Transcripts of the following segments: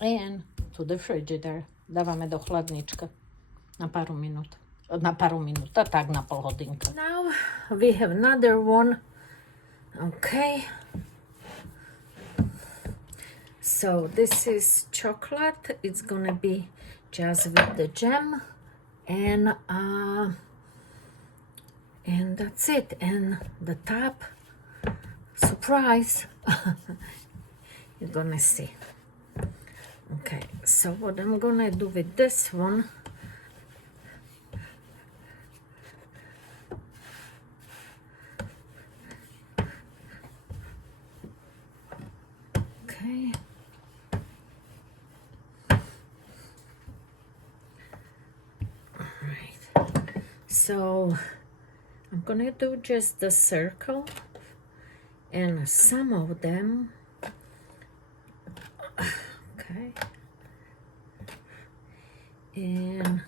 and to the frigidaire. Dávame do chladnička na pár minút. Na pár minút, a tak na pol hodinka. Now we have another one. Okay. So this is chocolate. It's gonna be just with the jam, and that's it. And the top, surprise. You're gonna see. Okay, so what I'm gonna do with this one, okay. Alright, so I'm gonna do just the circle, and some of them, okay, and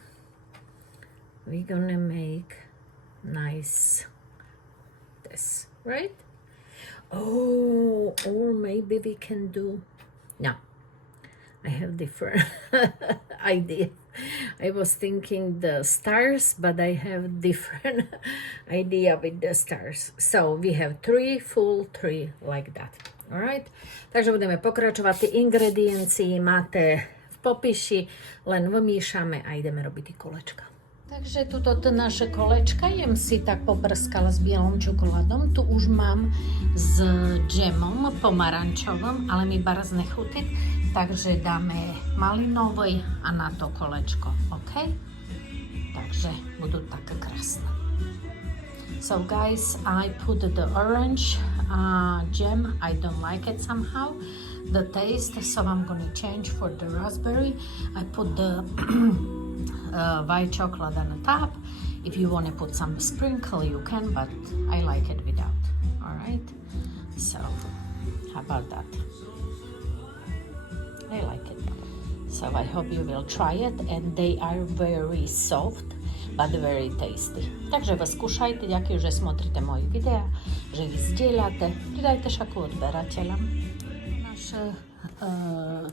we're gonna make nice this, right? Oh, or maybe we can do, no, I have different idea. I was thinking the stars, but I have different idea with the stars. So we have 3 full 3 like that. Alright? Takže budeme pokračovať. Tie ingrediencie máte v popiši, len vymýšame a ideme robiť tie kolečka. Takže tuto naše kolečka jem si tak poprskala s bielým čokoládom. Tu už mám s džemom pomarančovom, ale mi baraz nechutí. Takže dáme malinový a na to kolečko, ok? Takže budú také krásne. So guys, I put the orange jam. I don't like it somehow, the taste, so I'm gonna change for the raspberry. I put the white chocolate on the top. If you want to put some sprinkle, you can, but I like it without. All right, so how about that? I like it. So I hope you will try it, and they are very soft but very tasty. Takže vás skúšajte, ďakujem, že смотрите moje videa, že ich zdieľate, pridajte šaku odberateľa. Naše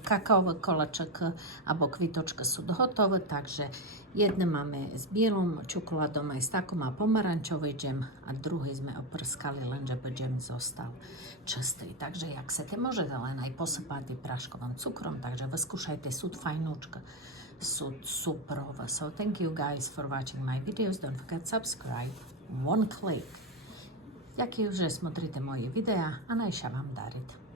kakaové koleček alebo kvitočka sú hotové, takže jedné máme s bielým čokoládom aj s takom a pomarančový džem a druhý sme oprskali, lenže džem zostal čistý. Takže jak chcete, môžete len aj posypať práškovým cukrom, takže vyskúšajte, sú fajnúčka, sú superové. So thank you guys for watching my videos, don't forget subscribe, one click. Ďakujem, že смотрите moje videa a najša vám darit.